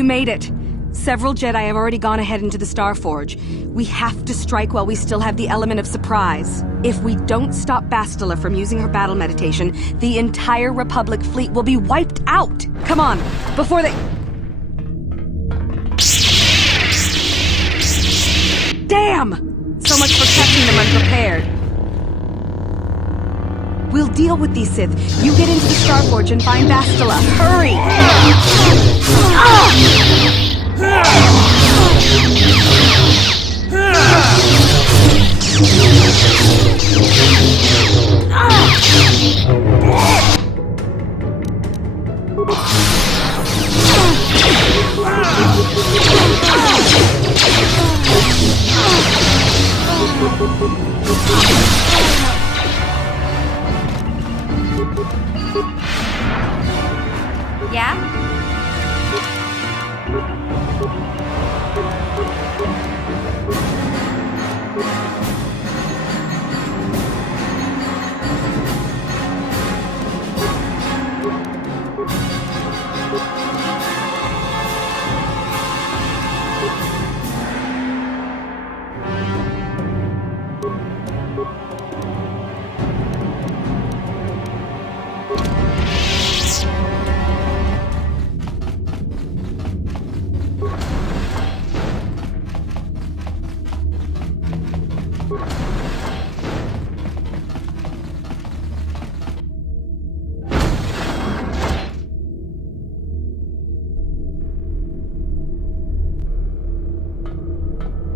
You made it. Several Jedi have already gone ahead into the Starforge. We have to strike while we still have the element of surprise. If we don't stop Bastila from using her battle meditation, the entire Republic fleet will be wiped out! Come on, before they... Damn! So much for catching them unprepared. We'll deal with these Sith. You get into the Starforge and find Bastila. Hurry! Yeah?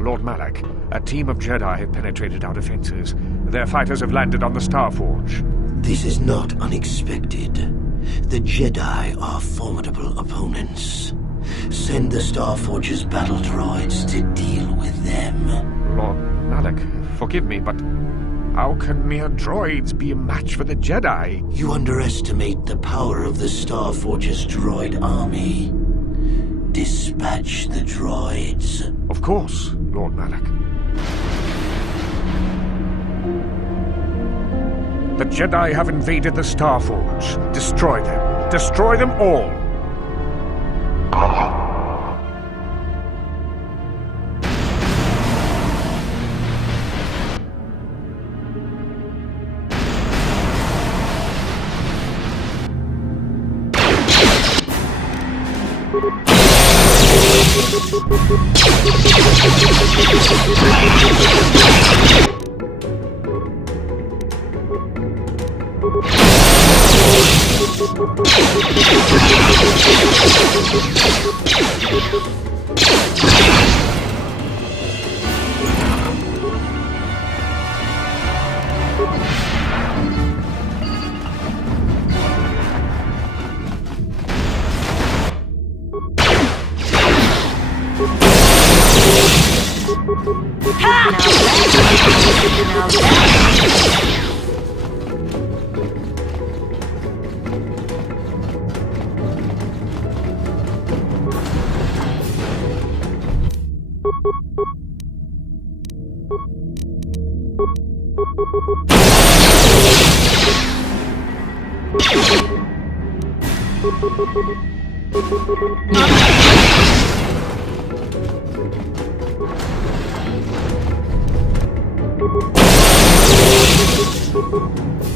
Lord Malak, a team of Jedi have penetrated our defenses. Their fighters have landed on the Starforge. This is not unexpected. The Jedi are formidable opponents. Send the Starforge's battle droids to deal with them. Lord Malak, forgive me, but how can mere droids be a match for the Jedi? You underestimate the power of the Starforge's droid army. Dispatch the droids. Of course, Lord Malak. The Jedi have invaded the Starforge. Destroy them. Destroy them all.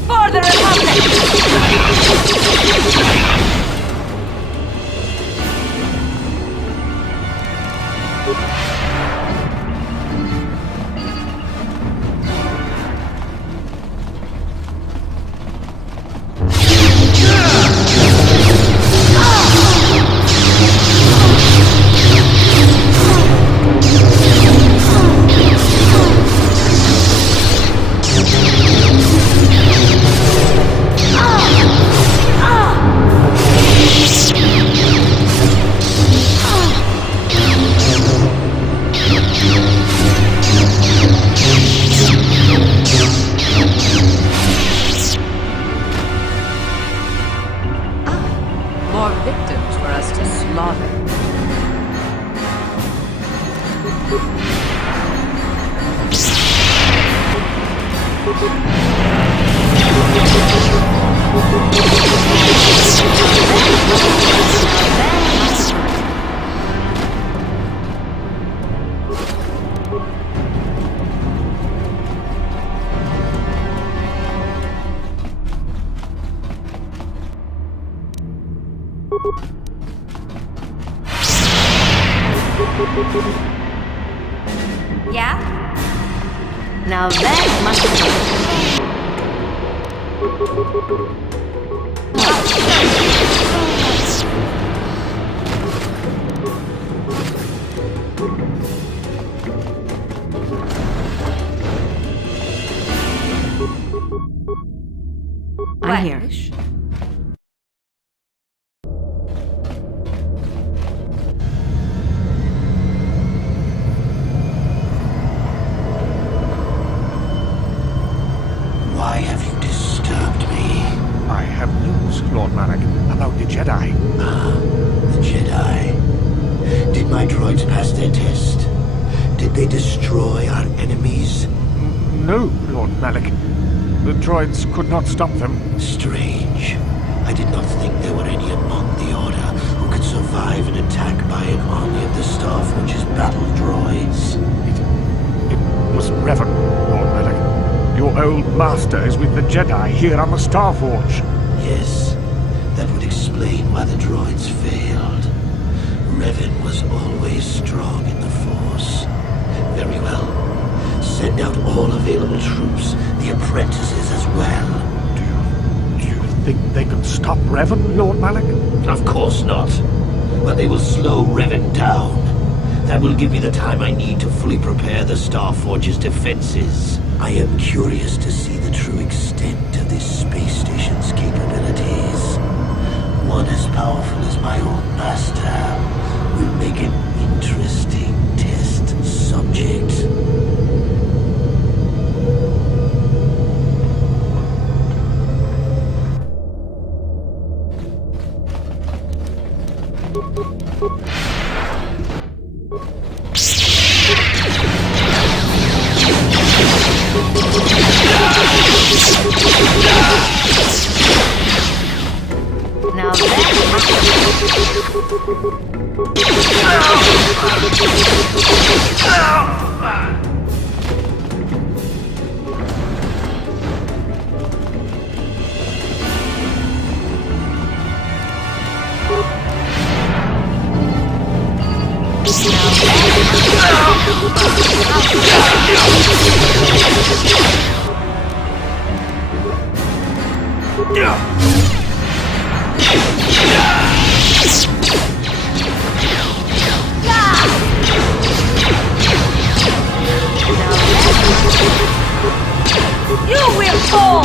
For the More victims for us to slaughter. Yeah? Now that must I'm here. Why have you disturbed me? I have news, Lord Malak, about the Jedi. The Jedi. Did my droids pass their test? Did they destroy our enemies? No, Lord Malak. The droids could not stop them. Strange. I did not think there were any among the Order who could survive an attack by an army of the Starforge's battle droids. It was Revan, Lord Malak. Your old master is with the Jedi here on the Starforge. Yes, that would explain why the droids failed. Revan was always strong in the Force. Very well. Send out all available troops, the apprentices as well. Do you think they can stop Revan, Lord Malak? Of course not. But they will slow Revan down. That will give me the time I need to fully prepare the Starforge's defenses. I am curious to see the true extent of this space station's capabilities. One as powerful as my old master will make an interesting test subject. Now that You will fall!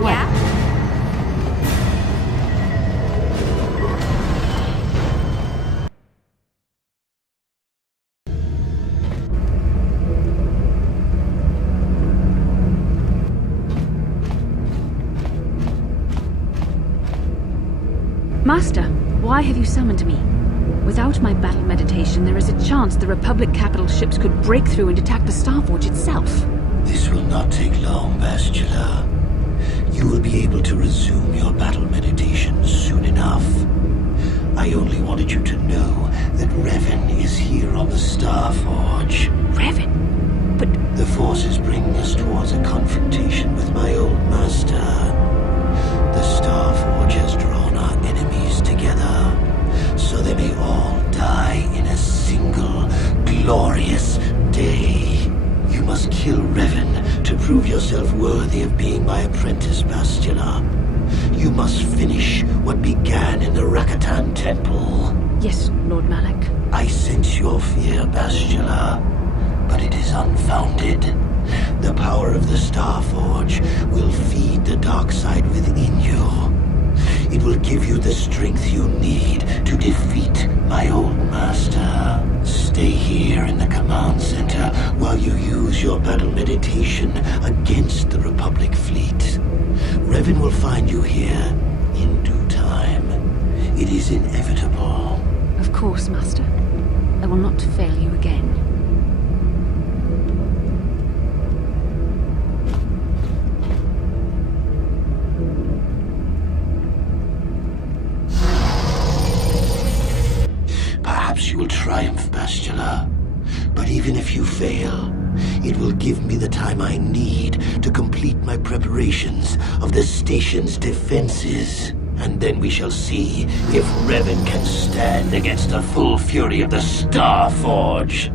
Yeah? Master, why have you summoned me? Without my battle meditation, there is a chance the Republic capital ships could break through and attack the Starforge itself. This will not take long, Bastila. You will be able to resume your battle meditation soon enough. I only wanted you to know that Revan is here on the Starforge. Revan? But The Force is bringing us towards a confrontation with my old master. The Starforge has drawn our enemies together, so they may all die in a single, glorious day. You must kill Revan to prove yourself worthy of being my apprentice, Bastila. You must finish what began in the Rakatan Temple. yes, Lord Malak. I sense your fear, Bastila, but it is unfounded. The power of the Starforge will feed the dark side within you. It will give you the strength you need to defeat my old master. Stay here in the command center while you use your battle meditation against the Republic fleet. Revan will find you here in due time. It is inevitable. Of course, Master. I will not fail you again. Perhaps you will triumph, Bastila. But even if you fail, it will give me the time I need to complete my preparations of the station's defenses. And then we shall see if Revan can stand against the full fury of the Starforge.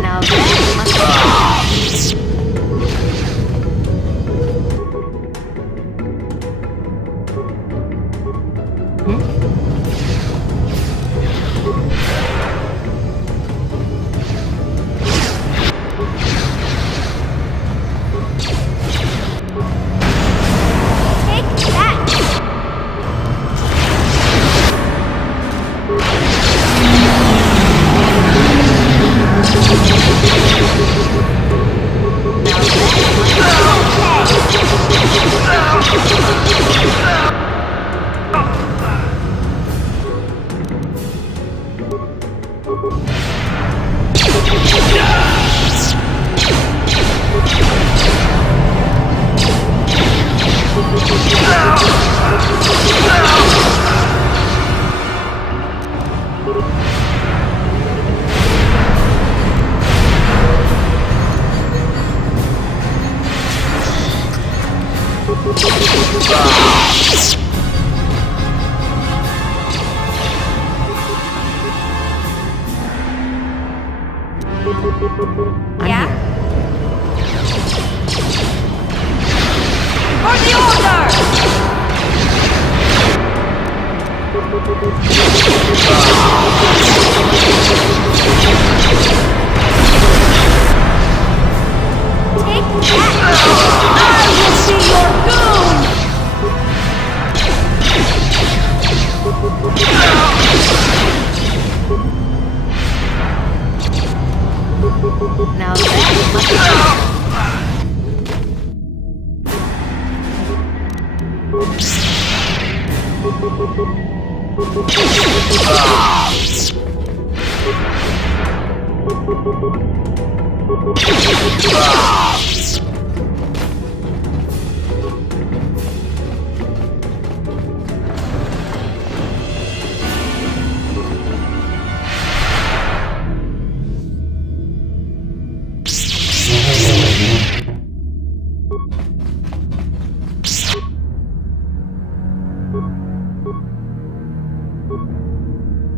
Now that must Take that! Yeah? For the order! Take that! I will be your goon! Now that must be...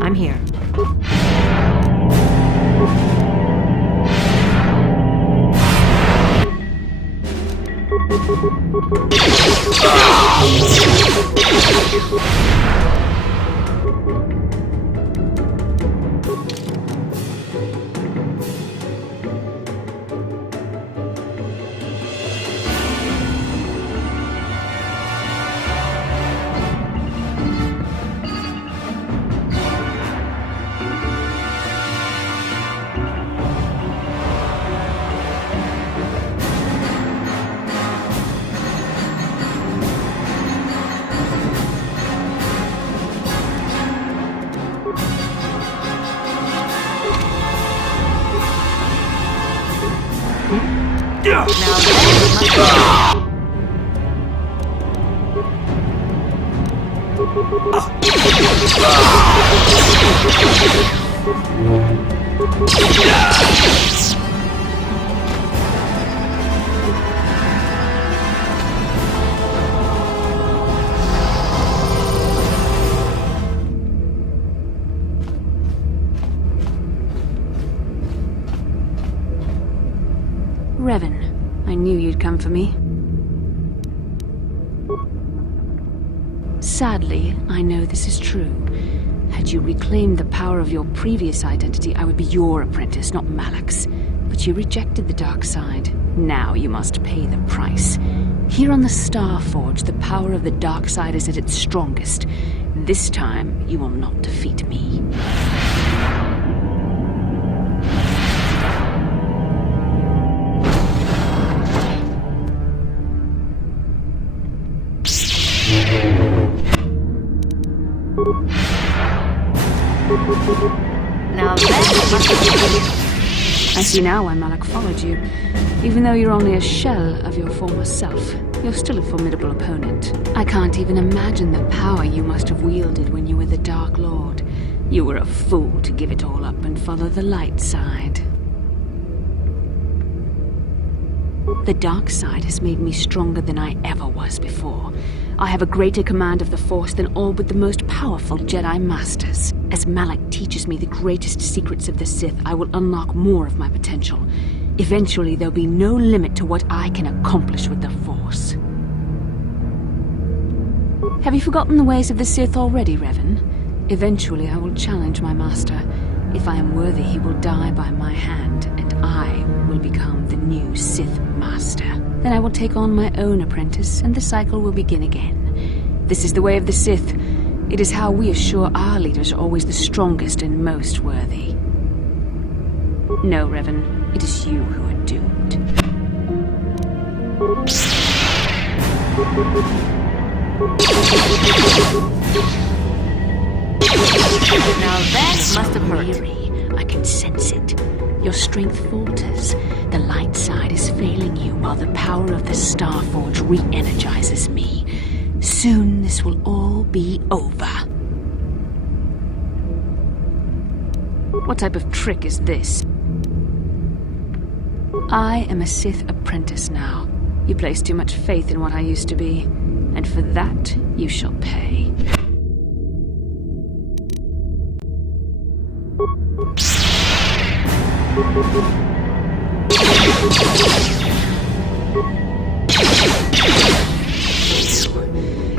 I'm here. Now that must be... Revan, I knew you'd come for me. Sadly, I know this is true. Had you reclaimed the power of your previous identity, I would be your apprentice, not Malak's. But you rejected the dark side. Now you must pay the price. Here on the Starforge, the power of the dark side is at its strongest. This time, you will not defeat me. Now that must be... I see now why Malak followed you. Even though you're only a shell of your former self, you're still a formidable opponent. I can't even imagine the power you must have wielded when you were the Dark Lord. You were a fool to give it all up and follow the light side. The dark side has made me stronger than I ever was before. I have a greater command of the Force than all but the most powerful Jedi Masters. As Malak teaches me the greatest secrets of the Sith, I will unlock more of my potential. Eventually, there'll be no limit to what I can accomplish with the Force. Have you forgotten the ways of the Sith already, Revan? Eventually, I will challenge my master. If I am worthy, he will die by my hand, and I will become the new Sith Master. Then I will take on my own apprentice, and the cycle will begin again. This is the way of the Sith. It is how we assure our leaders are always the strongest and most worthy. No, Revan, it is you who are doomed. Now that must have hurt. Weary. I can sense it. Your strength falters. The light side is failing you while the power of the Starforge re-energizes me. Soon this will all be over. What type of trick is this? I am a Sith apprentice now. You place too much faith in what I used to be, and for that you shall pay.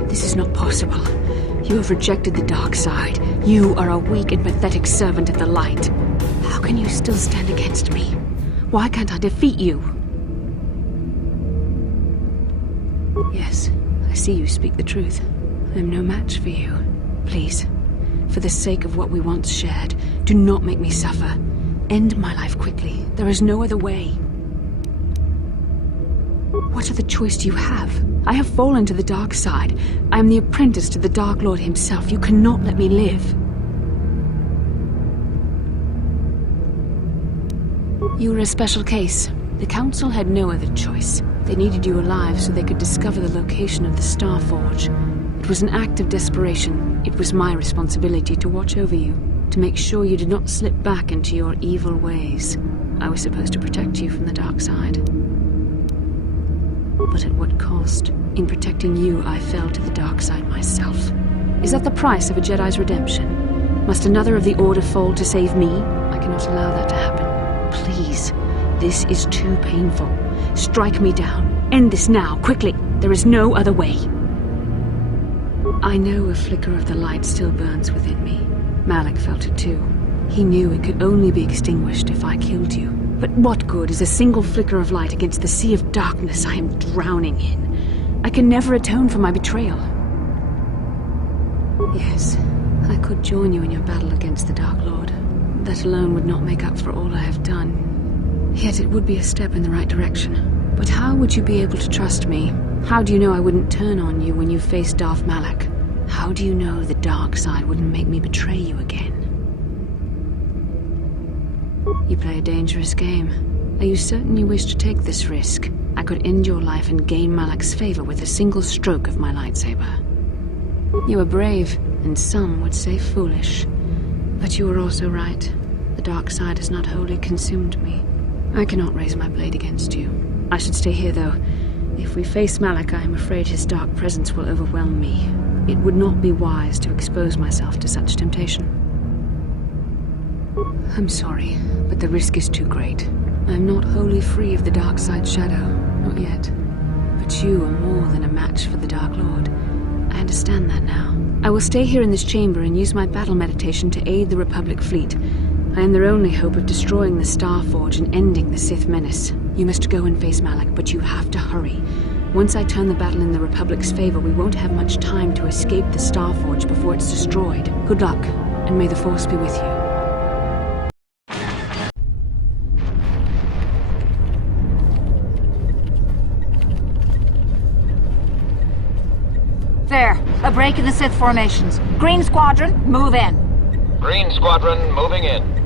This is not possible. You have rejected the dark side. You are a weak and pathetic servant of the light. How can you still stand against me? Why can't I defeat you? Yes, I see you speak the truth. I am no match for you. Please, for the sake of what we once shared, do not make me suffer. End my life quickly. There is no other way. What other choice do you have? I have fallen to the dark side. I am the apprentice to the Dark Lord himself. You cannot let me live. You were a special case. The Council had no other choice. They needed you alive so they could discover the location of the Star Forge. It was an act of desperation. It was my responsibility to watch over you, to make sure you did not slip back into your evil ways. I was supposed to protect you from the dark side. But at what cost? In protecting you, I fell to the dark side myself. Is that the price of a Jedi's redemption? Must another of the Order fall to save me? I cannot allow that to happen. Please, this is too painful. Strike me down. End this now, quickly. There is no other way. I know a flicker of the light still burns within me. Malak felt it too. He knew it could only be extinguished if I killed you. But what good is a single flicker of light against the sea of darkness I am drowning in? I can never atone for my betrayal. Yes, I could join you in your battle against the Dark Lord. That alone would not make up for all I have done. Yet it would be a step in the right direction. But how would you be able to trust me? How do you know I wouldn't turn on you when you faced Darth Malak? How do you know the dark side wouldn't make me betray you again? You play a dangerous game. Are you certain you wish to take this risk? I could end your life and gain Malak's favor with a single stroke of my lightsaber. You are brave, and some would say foolish. But you are also right. The dark side has not wholly consumed me. I cannot raise my blade against you. I should stay here, though. If we face Malak, I am afraid his dark presence will overwhelm me. It would not be wise to expose myself to such temptation. I'm sorry, but the risk is too great. I'm not wholly free of the dark side shadow, not yet. But you are more than a match for the Dark Lord. I understand that now. I will stay here in this chamber and use my battle meditation to aid the Republic fleet. I am their only hope of destroying the Star Forge and ending the Sith menace. You must go and face Malak, but you have to hurry. Once I turn the battle in the Republic's favor, we won't have much time to escape the Star Forge before it's destroyed. Good luck, and may the Force be with you. There, a break in the Sith formations. Green Squadron, move in. Green Squadron moving in.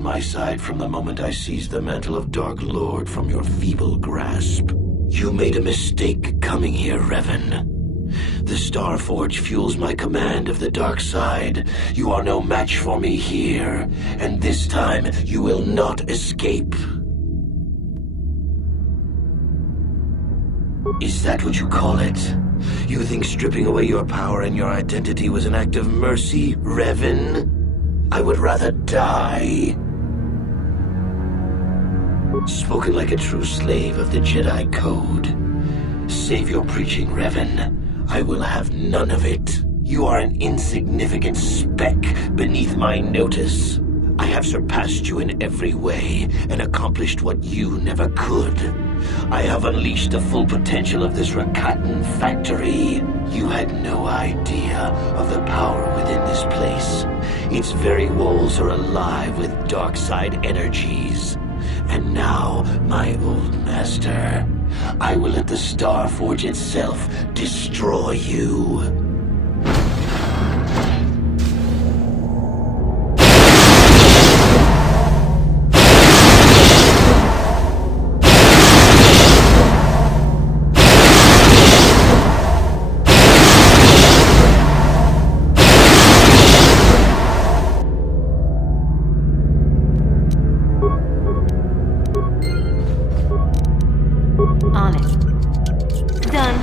My side from the moment I seized the mantle of Dark Lord from your feeble grasp. You made a mistake coming here, Revan. The Star Forge fuels my command of the dark side. You are no match for me here, and this time you will not escape. Is that what you call it? You think stripping away your power and your identity was an act of mercy, Revan? I would rather die. Spoken like a true slave of the Jedi Code. Save your preaching, Revan. I will have none of it. You are an insignificant speck beneath my notice. I have surpassed you in every way and accomplished what you never could. I have unleashed the full potential of this Rakatan factory. You had no idea of the power within this place. Its very walls are alive with dark side energies. And now, my old master, I will let the Starforge itself destroy you. On it. Done.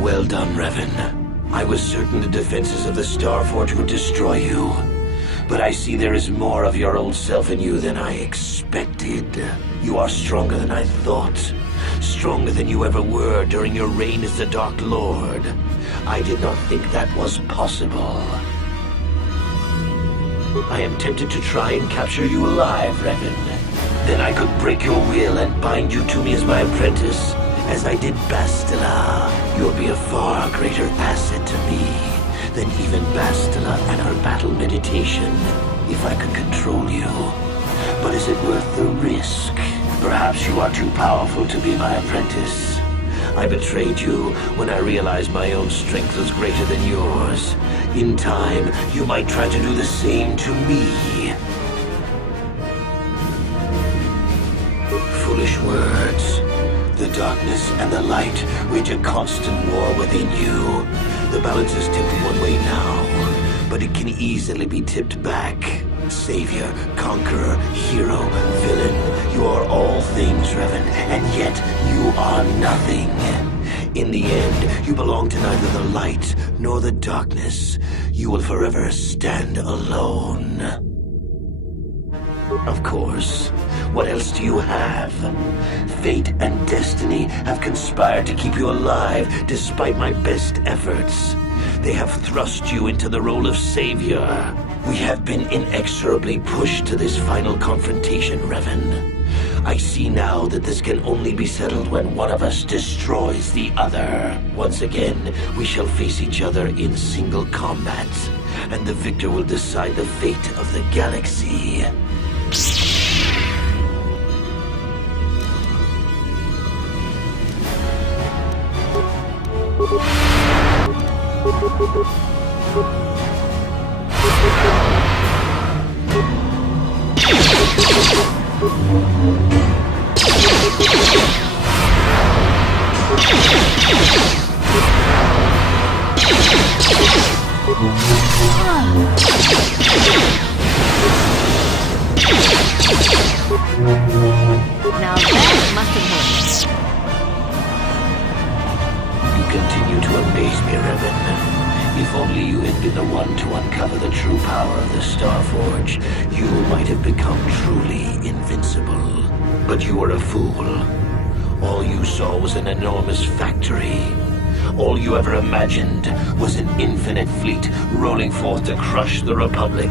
Well done, Revan. I was certain the defenses of the Starforge would destroy you. But I see there is more of your old self in you than I expected. You are stronger than I thought. Stronger than you ever were during your reign as the Dark Lord. I did not think that was possible. I am tempted to try and capture you alive, Revan. Then I could break your will and bind you to me as my apprentice, as I did Bastila. You'll be a far greater asset to me than even Bastila and her battle meditation, if I could control you. But is it worth the risk? Perhaps you are too powerful to be my apprentice. I betrayed you when I realized my own strength was greater than yours. In time, you might try to do the same to me. Foolish words. The darkness and the light wage a constant war within you. The balance is tipped one way now, but it can easily be tipped back. Savior, conqueror, hero, villain, you are all things, Revan, and yet you are nothing. In the end, you belong to neither the light nor the darkness. You will forever stand alone. Of course. What else do you have? Fate and destiny have conspired to keep you alive despite my best efforts. They have thrust you into the role of savior. We have been inexorably pushed to this final confrontation, Revan. I see now that this can only be settled when one of us destroys the other. Once again, we shall face each other in single combat, and the victor will decide the fate of the galaxy. Now that must have hurt. You continue to amaze me, Revan. If only you had been the one to uncover the true power of the Starforge, you might have become truly invincible. But you were a fool. All you saw was an enormous factory. All you ever imagined was an infinite fleet rolling forth to crush the Republic.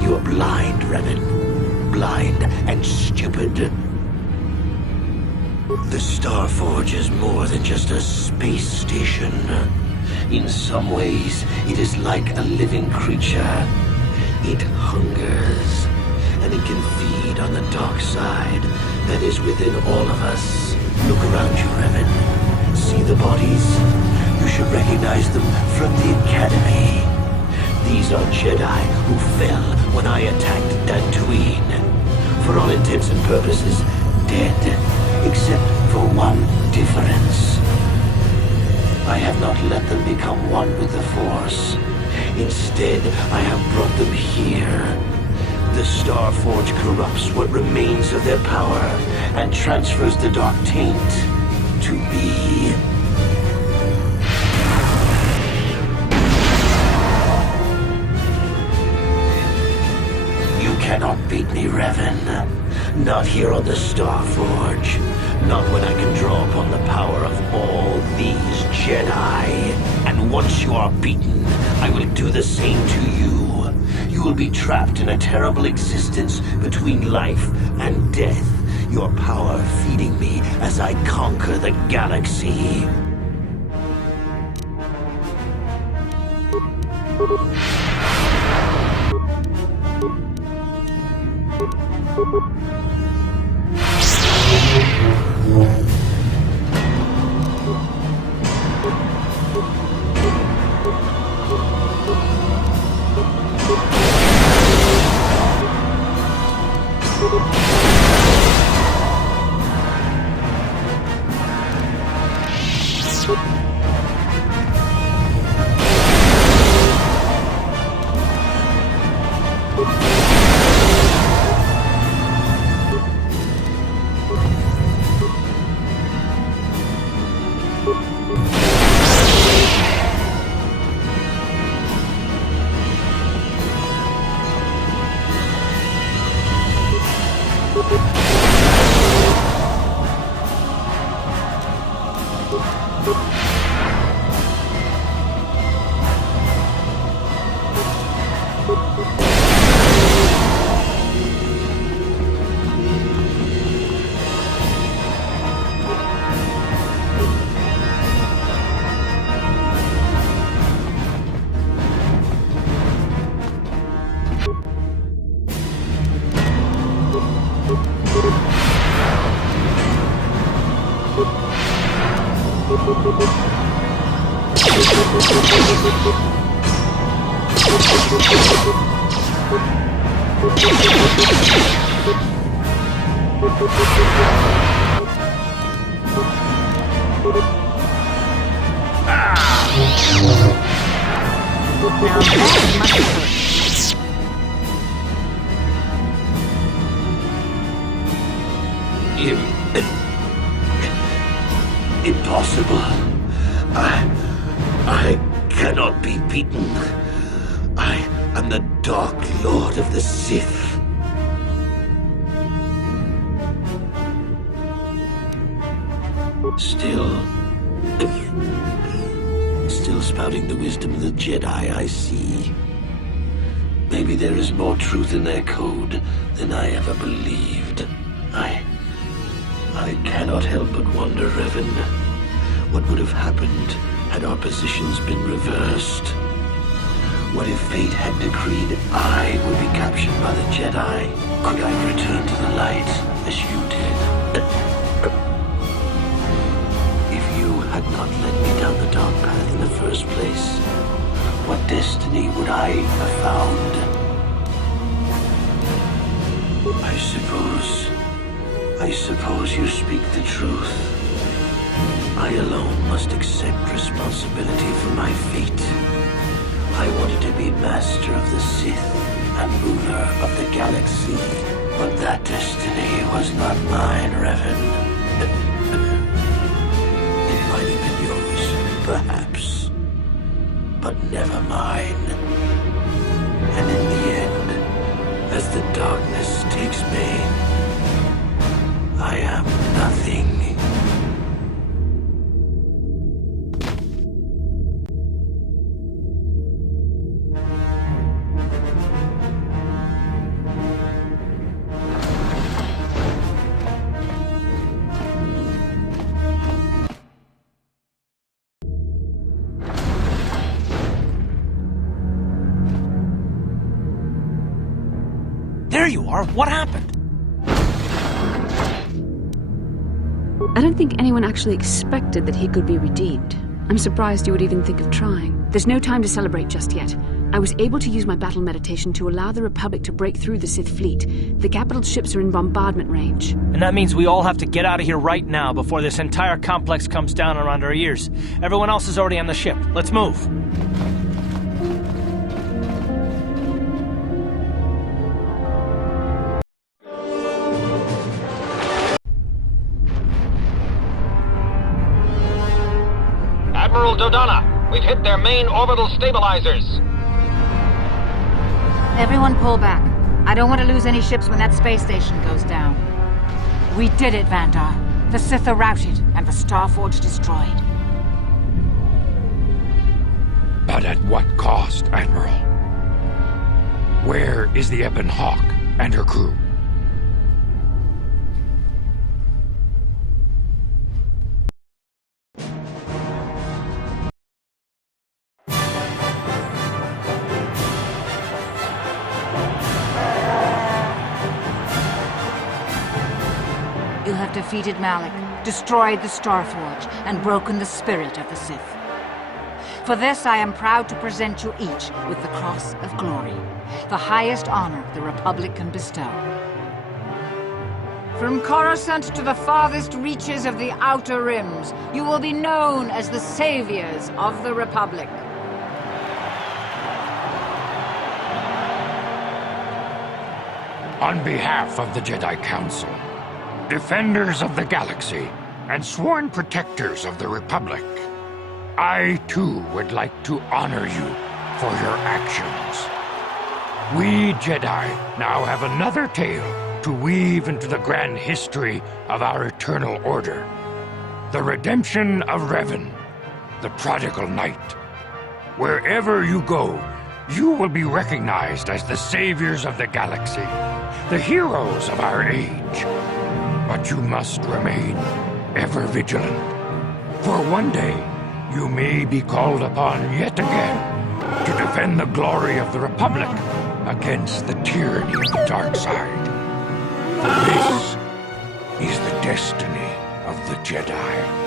You are blind, Revan. Blind and stupid. The Starforge is more than just a space station. In some ways, it is like a living creature. It hungers, and it can feed on the dark side that is within all of us. Look around you, Revan. See the bodies? You should recognize them from the Academy. These are Jedi who fell when I attacked Dantooine. For all intents and purposes, dead, except for one difference. I have not let them become one with the Force. Instead, I have brought them here. The Starforge corrupts what remains of their power and transfers the dark taint to me. You cannot beat me, Revan. Not here on the Starforge. Not when I can draw upon the power of all these Jedi. And once you are beaten, I will do the same to you. You will be trapped in a terrible existence between life and death. Your power feeding me as I conquer the galaxy. Now that must hurt. Impossible. I cannot be beaten. I am the Dark Lord of the Sith. Still spouting the wisdom of the Jedi, I see. Maybe there is more truth in their code than I ever believed. I cannot help but wonder, Revan, what would have happened had our positions been reversed? What if fate had decreed I would be captured by the Jedi? Could I return to the light as you did? If you had not led me down the dark path in the first place, what destiny would I have found? I suppose you speak the truth. I alone must accept responsibility for my fate. I wanted to be master of the Sith and ruler of the galaxy, but that destiny was not mine, Revan. It might have been yours, perhaps, but never mine. And in the end, as the darkness takes me, I am nothing. There you are. What happened? I don't think anyone actually expected that he could be redeemed. I'm surprised you would even think of trying. There's no time to celebrate just yet. I was able to use my battle meditation to allow the Republic to break through the Sith fleet. The capital's ships are in bombardment range. And that means we all have to get out of here right now before this entire complex comes down around our ears. Everyone else is already on the ship. Let's move. Admiral Dodonna. We've hit their main orbital stabilizers. Everyone pull back. I don't want to lose any ships when that space station goes down. We did it, Vandar. The Sith are routed, and the Starforge destroyed. But at what cost, Admiral? Where is the Ebon Hawk and her crew? You have defeated Malik, destroyed the Starforge, and broken the spirit of the Sith. For this, I am proud to present you each with the Cross of Glory, the highest honor the Republic can bestow. From Coruscant to the farthest reaches of the Outer Rims, you will be known as the saviors of the Republic. On behalf of the Jedi Council, defenders of the galaxy, and sworn protectors of the Republic, I, too, would like to honor you for your actions. We Jedi now have another tale to weave into the grand history of our eternal order. The redemption of Revan, the prodigal knight. Wherever you go, you will be recognized as the saviors of the galaxy, the heroes of our age. But you must remain ever vigilant, for one day you may be called upon yet again to defend the glory of the Republic against the tyranny of the dark side. For this is the destiny of the Jedi.